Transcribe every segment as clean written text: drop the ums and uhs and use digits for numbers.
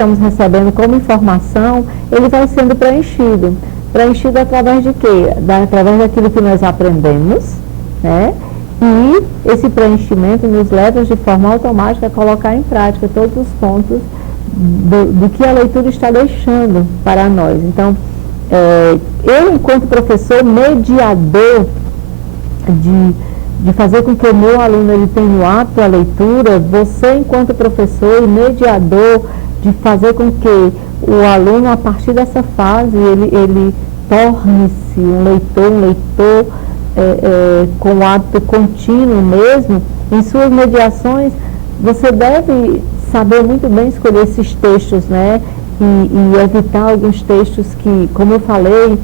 estamos recebendo como informação, ele vai sendo preenchido. Preenchido através de quê? Através daquilo que nós aprendemos, né? E esse preenchimento nos leva de forma automática a colocar em prática todos os pontos do que a leitura está deixando para nós. Então, eu, enquanto professor, mediador de fazer com que o meu aluno ele tenha o hábito à leitura, você, enquanto professor e mediador, de fazer com que o aluno, a partir dessa fase, ele torne-se um leitor com o hábito contínuo mesmo, em suas mediações, você deve saber muito bem escolher esses textos, né? E evitar alguns textos que, como eu falei,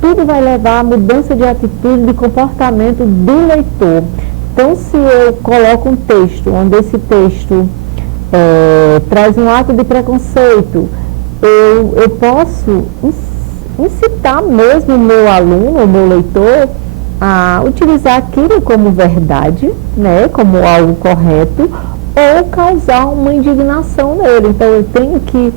tudo vai levar à mudança de atitude, de comportamento do leitor. Então, se eu coloco um texto, onde esse texto traz um ato de preconceito, eu posso incitar mesmo o meu aluno, o meu leitor, a utilizar aquilo como verdade, né, como algo correto, ou causar uma indignação nele. Então, eu tenho que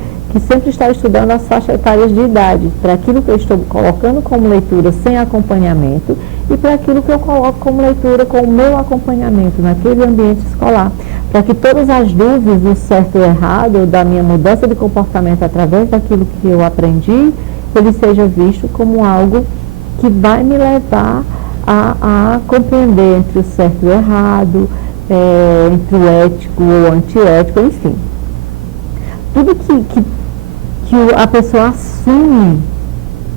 sempre estar estudando as faixas etárias de idade, para aquilo que eu estou colocando como leitura sem acompanhamento e para aquilo que eu coloco como leitura com o meu acompanhamento naquele ambiente escolar, para que todas as dúvidas do certo e errado, da minha mudança de comportamento através daquilo que eu aprendi, ele seja visto como algo que vai me levar a compreender entre o certo e o errado, entre o ético ou antiético, enfim. Tudo que a pessoa assume,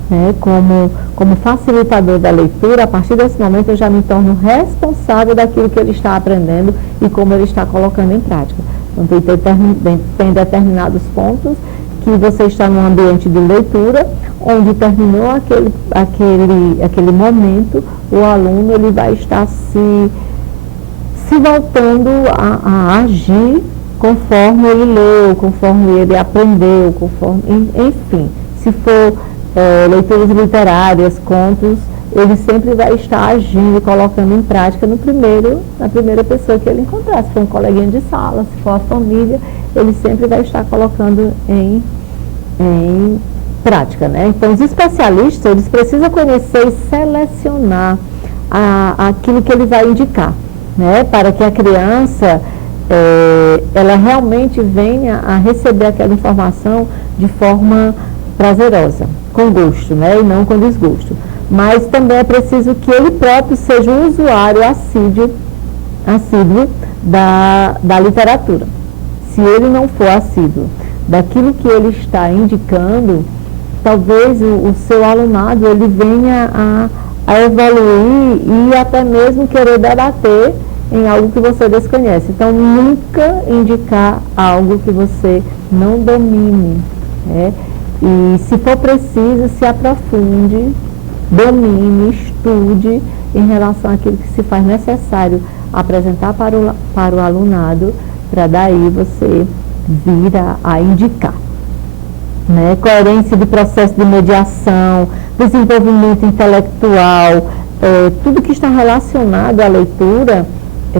né, como facilitador da leitura, a partir desse momento eu já me torno responsável daquilo que ele está aprendendo e como ele está colocando em prática. Então, tem determinados pontos que você está num ambiente de leitura, onde terminou aquele momento, o aluno ele vai estar se voltando a agir conforme ele leu, conforme ele aprendeu, enfim, se for leituras literárias, contos, ele sempre vai estar agindo e colocando em prática na primeira pessoa que ele encontrar. Se for um coleguinha de sala, se for a família, ele sempre vai estar colocando em prática, né? Então, os especialistas, eles precisam conhecer e selecionar aquilo que ele vai indicar, né? Para que a criança ela realmente venha a receber aquela informação de forma prazerosa, com gosto, né? E não com desgosto. Mas também é preciso que ele próprio seja um usuário assíduo da literatura. Se ele não for assíduo daquilo que ele está indicando, talvez o seu alunado ele venha a evoluir e até mesmo querer debater em algo que você desconhece. Então, nunca indicar algo que você não domine, né? E, se for preciso, se aprofunde, domine, estude em relação àquilo que se faz necessário apresentar para o alunado, para daí você vir a indicar, né? Coerência de processo de mediação, desenvolvimento intelectual, tudo que está relacionado à leitura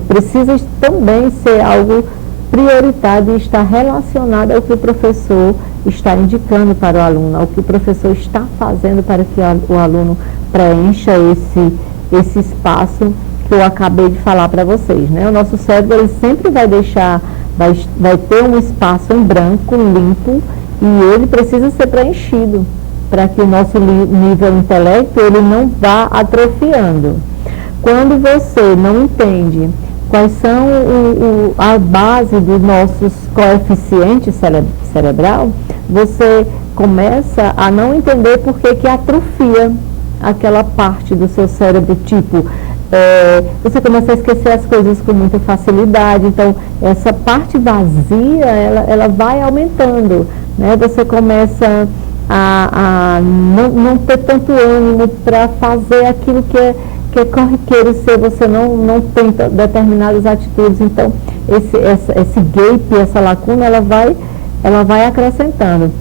precisa também ser algo prioritário e estar relacionado ao que o professor está indicando para o aluno, ao que o professor está fazendo para que o aluno preencha esse espaço que eu acabei de falar para vocês, né? O nosso cérebro ele sempre vai ter um espaço em branco, limpo, e ele precisa ser preenchido para que o nosso nível intelecto ele não vá atrofiando. Quando você não entende quais são a base dos nossos coeficientes cerebral, você começa a não entender por que atrofia aquela parte do seu cérebro, tipo, você começa a esquecer as coisas com muita facilidade. Então, essa parte vazia, ela vai aumentando, né? Você começa a não ter tanto ânimo para fazer aquilo que é corriqueiro ser, você não tem determinadas atitudes. Então, esse gap, essa lacuna, ela vai acrescentando.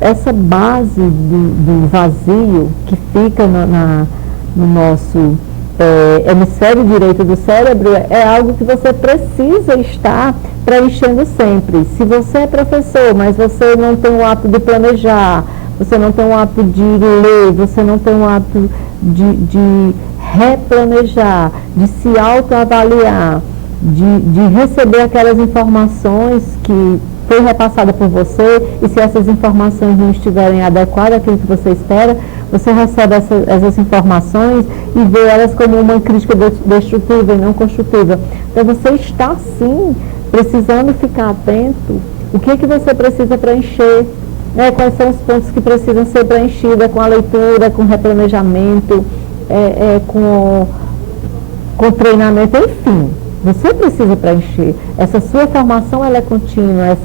Essa base do vazio que fica no nosso hemisfério direito do cérebro, é algo que você precisa estar preenchendo sempre. Se você é professor, mas você não tem o hábito de planejar, você não tem o hábito de ler, você não tem o hábito de replanejar, de se autoavaliar, de receber aquelas informações que foi repassada por você, e se essas informações não estiverem adequadas àquilo que você espera, você recebe essas informações e vê elas como uma crítica destrutiva e não construtiva. Então você está sim precisando ficar atento. O que você precisa preencher? Quais são os pontos que precisam ser preenchidos com a leitura, com o replanejamento, com treinamento, enfim. Você precisa preencher. Essa sua formação ela é contínua,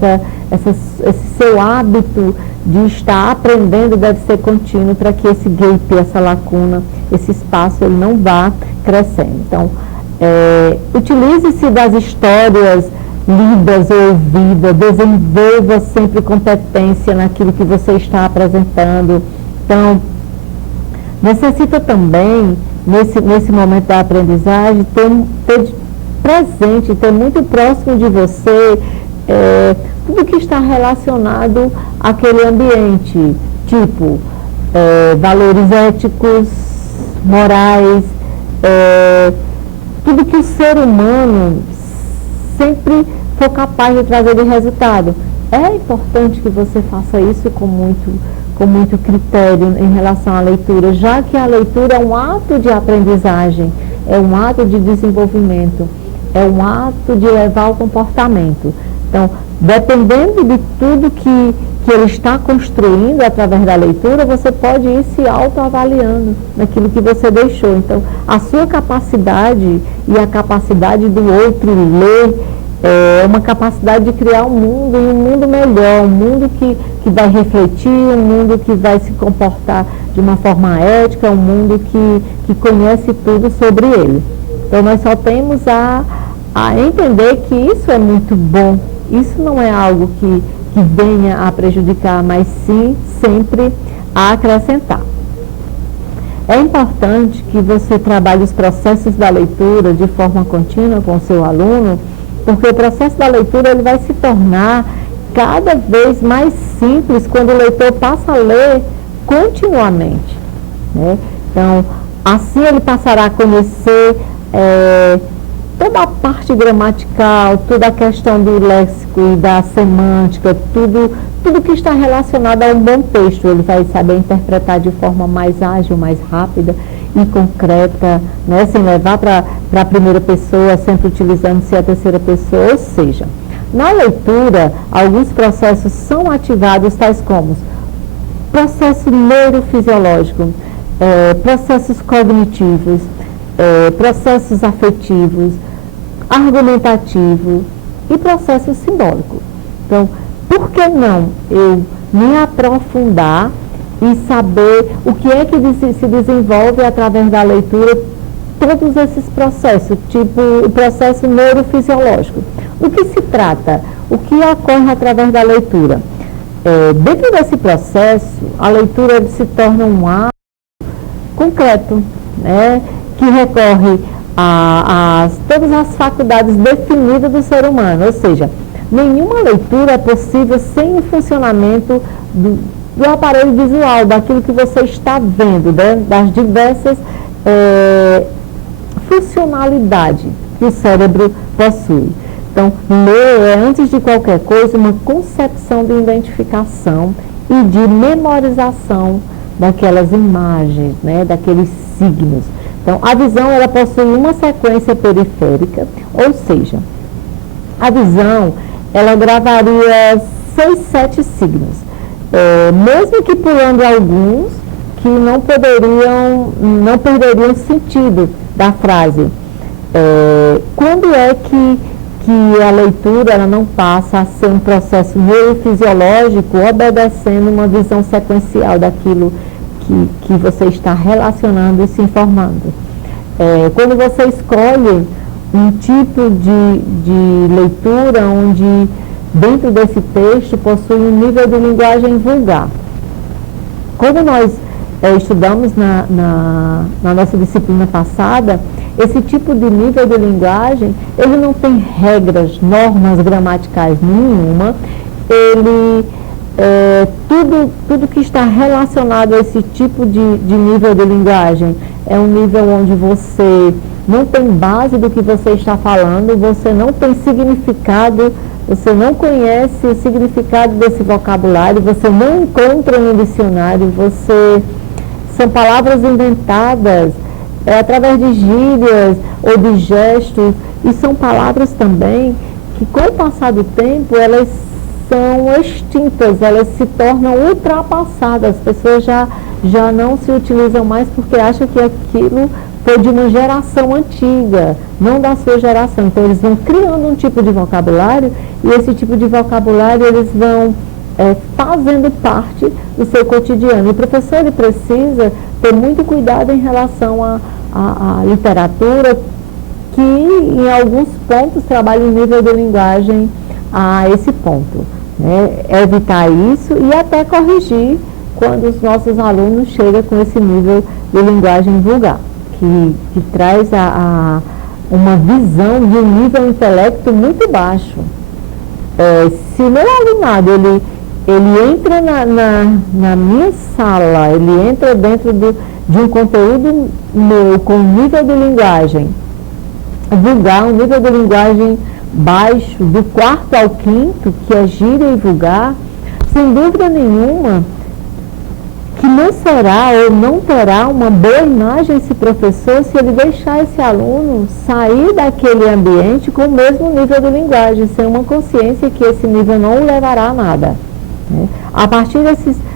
esse seu hábito de estar aprendendo deve ser contínuo para que esse gap, essa lacuna, esse espaço, ele não vá crescendo. Então, utilize-se das histórias lidas ou ouvidas, desenvolva sempre competência naquilo que você está apresentando. Então, necessita também, nesse momento da aprendizagem, ter presente, ter muito próximo de você tudo que está relacionado àquele ambiente, tipo valores éticos, morais, tudo que o ser humano sempre for capaz de trazer de resultado. É importante que você faça isso com muito critério em relação à leitura, já que a leitura é um ato de aprendizagem, é um ato de desenvolvimento, é um ato de levar o comportamento. Então, dependendo de tudo que ele está construindo através da leitura, você pode ir se autoavaliando naquilo que você deixou. Então, a sua capacidade e a capacidade do outro ler é uma capacidade de criar um mundo, e um mundo melhor, um mundo que vai refletir, um mundo que vai se comportar de uma forma ética, um mundo que conhece tudo sobre ele. Então, nós só temos a entender que isso é muito bom. Isso não é algo que venha a prejudicar, mas sim sempre a acrescentar. É importante que você trabalhe os processos da leitura de forma contínua com o seu aluno, porque o processo da leitura ele vai se tornar cada vez mais simples quando o leitor passa a ler continuamente, né? Então, assim ele passará a conhecer toda a parte gramatical, toda a questão do léxico e da semântica, tudo que está relacionado a um bom texto. Ele vai saber interpretar de forma mais ágil, mais rápida e concreta, né? Sem levar para a primeira pessoa, sempre utilizando-se a terceira pessoa. Ou seja, na leitura, alguns processos são ativados, tais como processo neurofisiológico, processos cognitivos, processos afetivos, argumentativos e processo simbólico. Então, por que não eu me aprofundar e saber o que é que se desenvolve através da leitura, todos esses processos, tipo o processo neurofisiológico. O que se trata? O que ocorre através da leitura? Dentro desse processo, a leitura se torna um ato concreto, né, que recorre a todas as faculdades definidas do ser humano, ou seja, nenhuma leitura é possível sem o funcionamento do aparelho visual, daquilo que você está vendo, né, das diversas funcionalidades que o cérebro possui. Então, ler é, antes de qualquer coisa, uma concepção de identificação e de memorização daquelas imagens, né, daqueles signos. Então, a visão, ela possui uma sequência periférica, ou seja, a visão, ela gravaria 6, 7 signos, mesmo que pulando alguns que não perderiam o sentido da frase. Quando é que a leitura ela não passa a ser um processo neurofisiológico obedecendo uma visão sequencial daquilo que você está relacionando e se informando? Quando você escolhe um tipo de leitura onde dentro desse texto possui um nível de linguagem vulgar. Quando nós estudamos na nossa disciplina passada, esse tipo de nível de linguagem, ele não tem regras, normas gramaticais nenhuma, ele, tudo que está relacionado a esse tipo de nível de linguagem é um nível onde você não tem base do que você está falando, você não tem significado, você não conhece o significado desse vocabulário, você não encontra no dicionário, são palavras inventadas através de gírias ou de gestos, e são palavras também que, com o passar do tempo, elas são extintas, elas se tornam ultrapassadas, as pessoas já não se utilizam mais porque acham que aquilo foi de uma geração antiga, não da sua geração. Então, eles vão criando um tipo de vocabulário, e esse tipo de vocabulário eles vão fazendo parte do seu cotidiano. E o professor ele precisa ter muito cuidado em relação à literatura, que em alguns pontos trabalha o nível de linguagem a esse ponto, né? Evitar isso e até corrigir quando os nossos alunos chegam com esse nível de linguagem vulgar, que traz uma visão de um nível intelecto muito baixo. Se o meu alunado ele entra na minha sala, ele entra dentro de um conteúdo meu com nível de linguagem vulgar, um nível de linguagem baixo, do 4º ao 5º, que é gíria e vulgar, sem dúvida nenhuma que não será ou não terá uma boa imagem esse professor se ele deixar esse aluno sair daquele ambiente com o mesmo nível de linguagem, sem uma consciência que esse nível não o levará a nada, né? A partir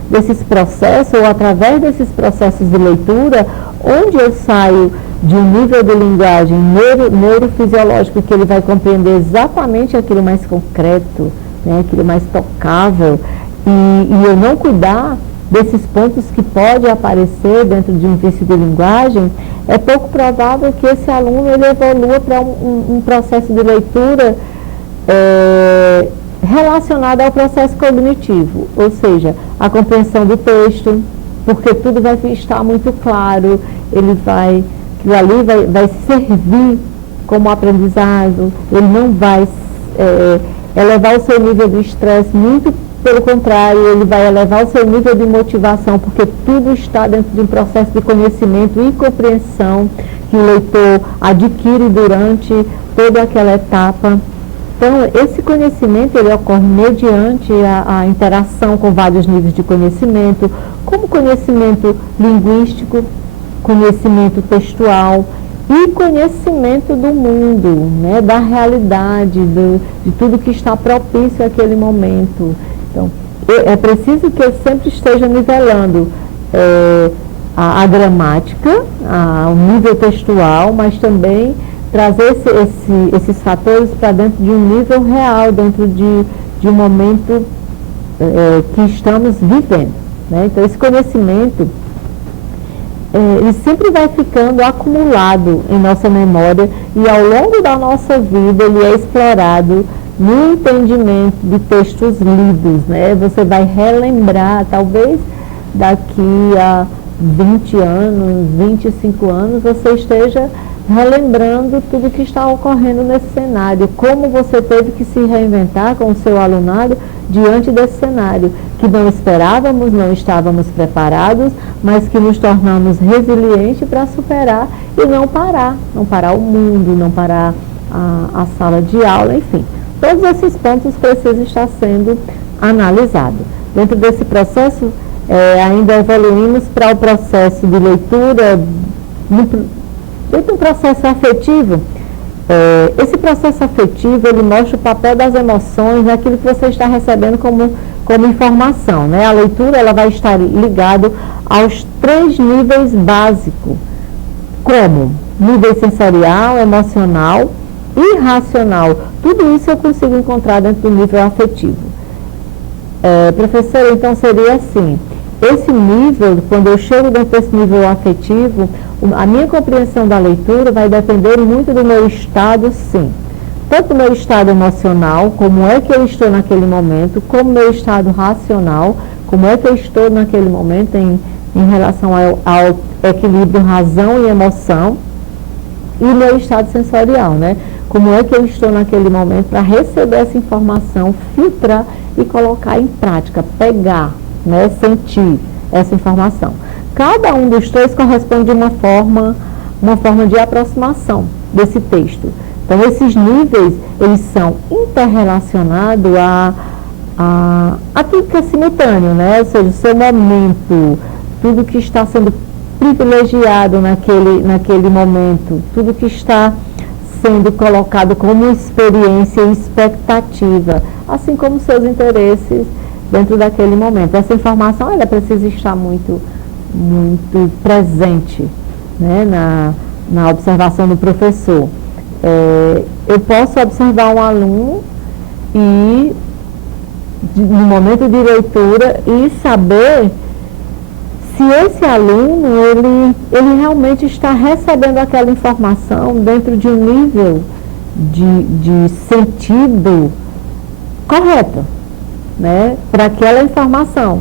desses processos, ou através desses processos de leitura, onde eu saio de um nível de linguagem neurofisiológico, que ele vai compreender exatamente aquilo mais concreto, né, aquilo mais tocável, e eu não cuidar desses pontos que podem aparecer dentro de um vício de linguagem, é pouco provável que esse aluno ele evolua para um processo de leitura relacionado ao processo cognitivo, ou seja, a compreensão do texto, porque tudo vai estar muito claro, aquilo ali vai servir como aprendizado, ele não vai elevar o seu nível de estresse, muito pelo contrário, ele vai elevar o seu nível de motivação, porque tudo está dentro de um processo de conhecimento e compreensão que o leitor adquire durante toda aquela etapa. Então, esse conhecimento ele ocorre mediante a interação com vários níveis de conhecimento, como conhecimento linguístico, conhecimento textual e conhecimento do mundo, né, da realidade, de tudo que está propício àquele momento. Então, é preciso que eu sempre esteja nivelando a gramática, o nível textual, mas também trazer esses fatores para dentro de um nível real, dentro de um momento que estamos vivendo, né? Então, esse conhecimento ele sempre vai ficando acumulado em nossa memória, e ao longo da nossa vida ele é explorado no entendimento de textos lidos, né? Você vai relembrar, talvez daqui a 20 anos, 25 anos, você esteja relembrando tudo que está ocorrendo nesse cenário, como você teve que se reinventar com o seu alunado diante desse cenário, que não esperávamos, não estávamos preparados, mas que nos tornamos resilientes para superar e não parar o mundo, não parar a sala de aula, enfim. Todos esses pontos precisam estar sendo analisados. Dentro desse processo, ainda evoluímos para o processo de leitura, dentro do processo afetivo. Esse processo afetivo, ele mostra o papel das emoções naquilo que você está recebendo como informação, né? A leitura ela vai estar ligada aos 3 níveis básicos, como nível sensorial, emocional e racional. Tudo isso eu consigo encontrar dentro do nível afetivo. Professora, então seria assim, esse nível, quando eu chego dentro desse nível afetivo, a minha compreensão da leitura vai depender muito do meu estado, sim. Tanto do meu estado emocional, como é que eu estou naquele momento, como meu estado racional, como é que eu estou naquele momento em em relação ao equilíbrio razão e emoção e meu estado sensorial, né? Como é que eu estou naquele momento para receber essa informação, filtrar e colocar em prática, pegar, né? Sentir essa informação. Cada um dos três corresponde de uma forma de aproximação desse texto. Então, esses níveis, eles são interrelacionados a tudo que é simultâneo, né? Ou seja, o seu momento, tudo que está sendo privilegiado naquele momento, tudo que está sendo colocado como experiência e expectativa, assim como seus interesses dentro daquele momento. Essa informação, ela precisa estar muito presente, né, na observação do professor. Eu posso observar um aluno e, no momento de leitura, e saber se esse aluno, ele realmente está recebendo aquela informação dentro de um nível de sentido correto, né, para aquela informação.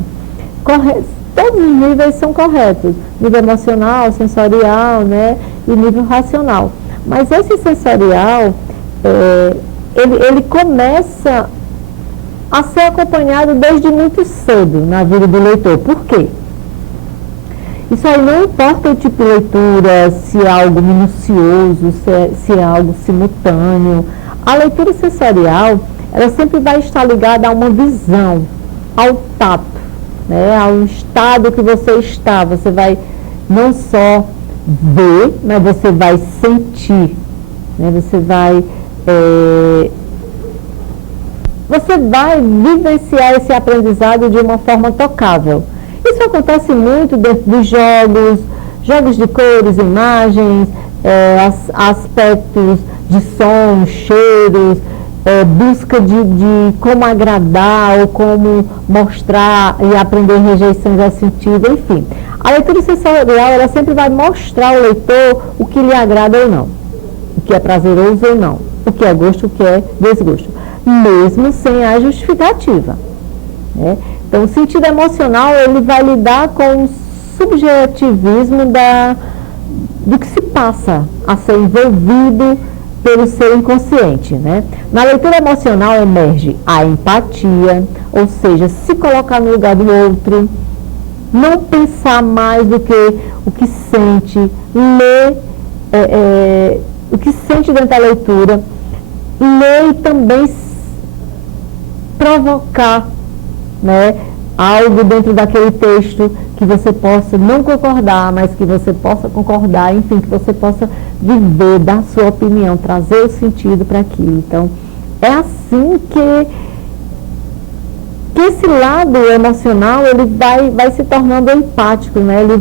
Todos os níveis são corretos, nível emocional, sensorial, né, e nível racional. Mas esse sensorial, ele começa a ser acompanhado desde muito cedo na vida do leitor. Por quê? Isso aí não importa o tipo de leitura, se é algo minucioso, se é algo simultâneo. A leitura sensorial, ela sempre vai estar ligada a uma visão, ao tato, né, ao estado que você está. Você vai não só ver, mas você vai sentir, né, você vai vivenciar esse aprendizado de uma forma tocável. Isso acontece muito dentro dos jogos de cores, imagens, aspectos de som, cheiros, busca de como agradar ou como mostrar e aprender rejeições a sentido, enfim. A leitura sensorial, ela sempre vai mostrar ao leitor o que lhe agrada ou não, o que é prazeroso ou não, o que é gosto, o que é desgosto, mesmo sem a justificativa, né? Então, o sentido emocional, ele vai lidar com o subjetivismo do que se passa a ser envolvido pelo ser inconsciente, né? Na leitura emocional emerge a empatia, ou seja, se colocar no lugar do outro, não pensar mais do que o que sente, ler o que sente dentro da leitura, ler e também provocar, né, algo dentro daquele texto que você possa não concordar, mas que você possa concordar, enfim, que você possa viver, dar sua opinião, trazer o sentido para aquilo. Então, é assim que esse lado emocional, ele vai se tornando empático, né? Ele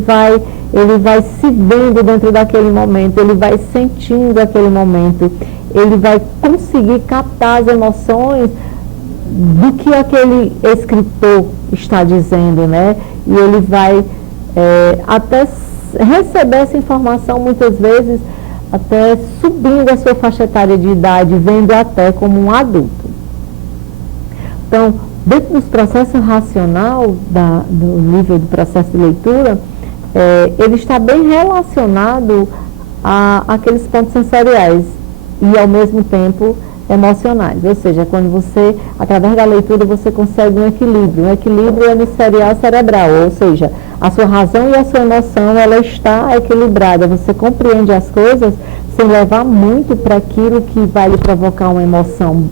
vai se vendo dentro daquele momento, ele vai sentindo aquele momento, ele vai conseguir captar as emoções do que aquele escritor está dizendo, né? E ele vai até receber essa informação, muitas vezes, até subindo a sua faixa etária de idade, vendo até como um adulto. Então, dentro dos processos racional, do nível do processo de leitura, ele está bem relacionado àqueles pontos sensoriais e, ao mesmo tempo, emocionais. Ou seja, quando você, através da leitura, você consegue um equilíbrio hemisferial cerebral, ou seja, a sua razão e a sua emoção, ela está equilibrada. Você compreende as coisas sem levar muito para aquilo que vai lhe provocar uma emoção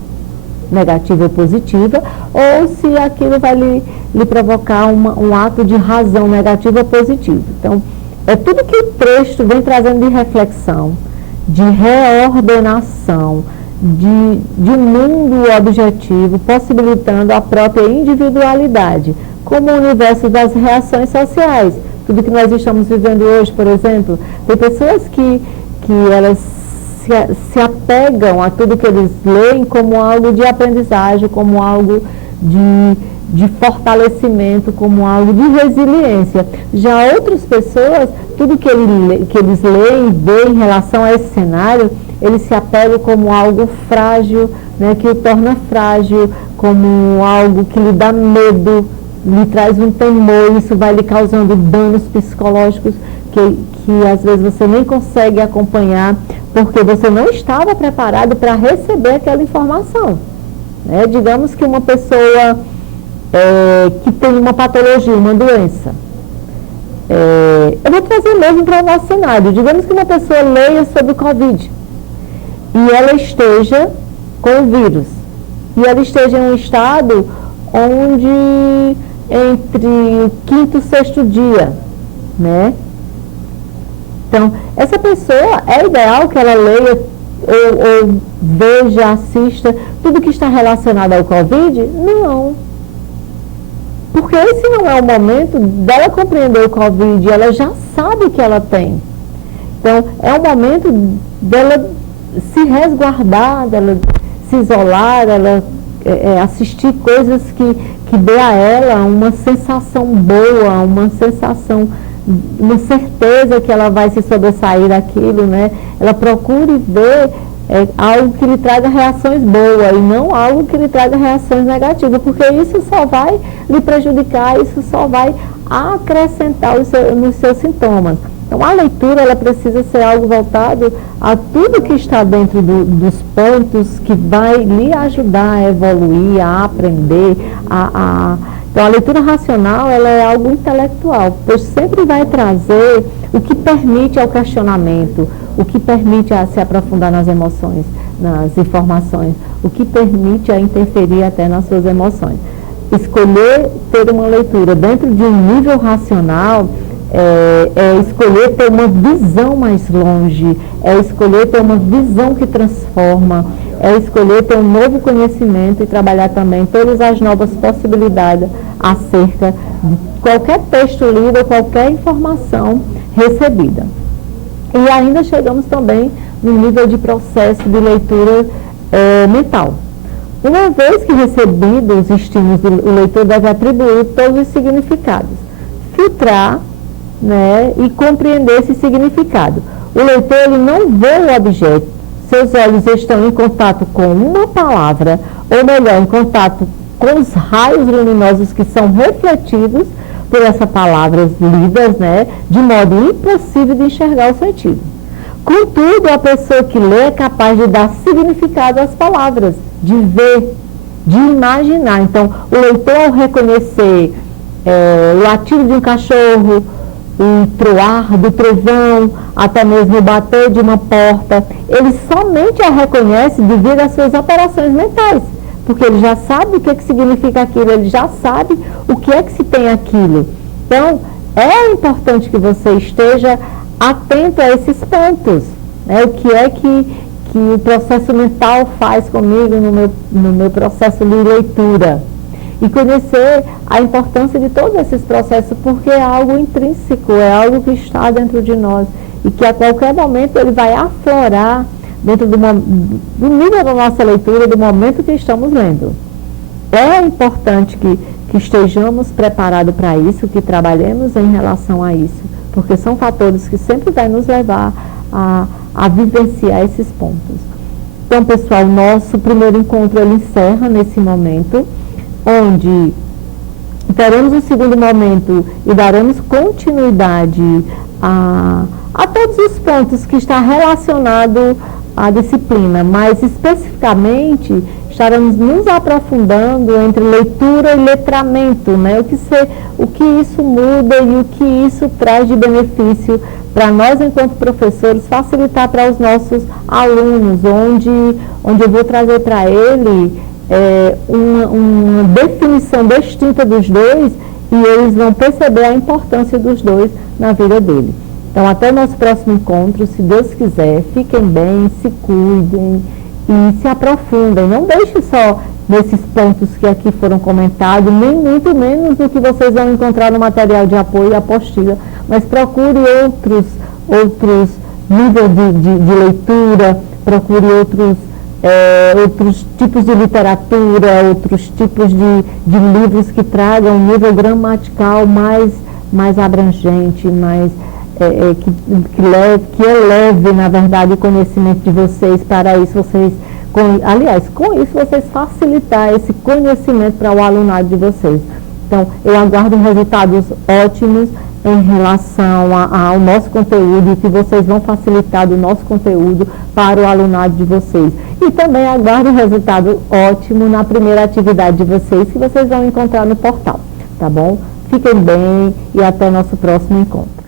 negativa ou positiva, ou se aquilo vai lhe provocar um ato de razão negativa ou positiva. Então, é tudo que o texto vem trazendo de reflexão, de reordenação, de um mundo objetivo, possibilitando a própria individualidade, como o universo das reações sociais. Tudo que nós estamos vivendo hoje, por exemplo, tem pessoas que elas se apegam a tudo que eles leem como algo de aprendizagem, como algo de fortalecimento, como algo de resiliência. Já outras pessoas, tudo que eles leem e veem em relação a esse cenário, eles se apegam como algo frágil, né, que o torna frágil, como algo que lhe dá medo, lhe traz um temor, isso vai lhe causando danos psicológicos que às vezes você nem consegue acompanhar, porque você não estava preparado para receber aquela informação. Né? Digamos que uma pessoa que tem uma patologia, uma doença. Eu vou trazer mesmo para o nosso cenário. Digamos que uma pessoa leia sobre o Covid e ela esteja com o vírus. E ela esteja em um estado onde entre o 5º e 6º dia, né? Então, essa pessoa, é ideal que ela leia ou veja, assista tudo que está relacionado ao Covid? Não. Porque esse não é o momento dela compreender o Covid, ela já sabe que ela tem. Então, é o momento dela se resguardar, dela se isolar, dela assistir coisas que dê a ela uma sensação boa, uma sensação, uma certeza que ela vai se sobressair daquilo, né? Ela procure ver algo que lhe traga reações boas e não algo que lhe traga reações negativas, porque isso só vai lhe prejudicar, isso só vai acrescentar nos seus sintomas. Então, a leitura, ela precisa ser algo voltado a tudo que está dentro dos pontos que vai lhe ajudar a evoluir, a aprender, Então, a leitura racional, ela é algo intelectual, pois sempre vai trazer o que permite ao questionamento, o que permite a se aprofundar nas emoções, nas informações, o que permite a interferir até nas suas emoções. Escolher ter uma leitura dentro de um nível racional é escolher ter uma visão mais longe, é escolher ter uma visão que transforma, é escolher ter um novo conhecimento e trabalhar também todas as novas possibilidades acerca de qualquer texto lido ou qualquer informação recebida. E ainda chegamos também no nível de processo de leitura mental. Uma vez que recebidos os estímulos, o leitor deve atribuir todos os significados, filtrar, né, e compreender esse significado. O leitor, ele não vê o objeto, seus olhos estão em contato com uma palavra, ou melhor, em contato com os raios luminosos que são refletidos por essas palavras lidas, né, de modo impossível de enxergar o sentido. Contudo, a pessoa que lê é capaz de dar significado às palavras, de ver, de imaginar. Então, o leitor, ao reconhecer o latido de um cachorro, o troar do trovão, até mesmo o bater de uma porta, ele somente a reconhece devido às suas operações mentais, porque ele já sabe o que significa aquilo, ele já sabe o que é que se tem aquilo. Então, é importante que você esteja atento a esses pontos, né? O que é que o processo mental faz comigo no meu processo de leitura. E conhecer a importância de todos esses processos, porque é algo intrínseco, é algo que está dentro de nós e que a qualquer momento ele vai aflorar dentro do nível da nossa leitura, do momento que estamos lendo. É importante que estejamos preparados para isso, que trabalhemos em relação a isso, porque são fatores que sempre vai nos levar a vivenciar esses pontos. Então, pessoal, nosso primeiro encontro ele encerra nesse momento, onde teremos um segundo momento e daremos continuidade a todos os pontos que está relacionado à disciplina, mas especificamente estaremos nos aprofundando entre leitura e letramento, né? O que isso muda e o que isso traz de benefício para nós, enquanto professores, facilitar para os nossos alunos, onde eu vou trazer para ele uma definição distinta dos dois e eles vão perceber a importância dos dois na vida deles. Então, até o nosso próximo encontro, se Deus quiser, fiquem bem, se cuidem e se aprofundem. Não deixem só nesses pontos que aqui foram comentados, nem muito menos o que vocês vão encontrar no material de apoio e apostila, mas procure outros níveis de leitura, procure outros tipos de literatura, outros tipos de livros que tragam um nível gramatical mais abrangente, que eleve, na verdade, o conhecimento de vocês. Para isso, com isso vocês facilitar esse conhecimento para o alunado de vocês. Então, eu aguardo resultados ótimos em relação ao nosso conteúdo e que vocês vão facilitar o nosso conteúdo para o alunado de vocês. E também aguardo um resultado ótimo na primeira atividade de vocês, que vocês vão encontrar no portal, tá bom? Fiquem bem e até nosso próximo encontro.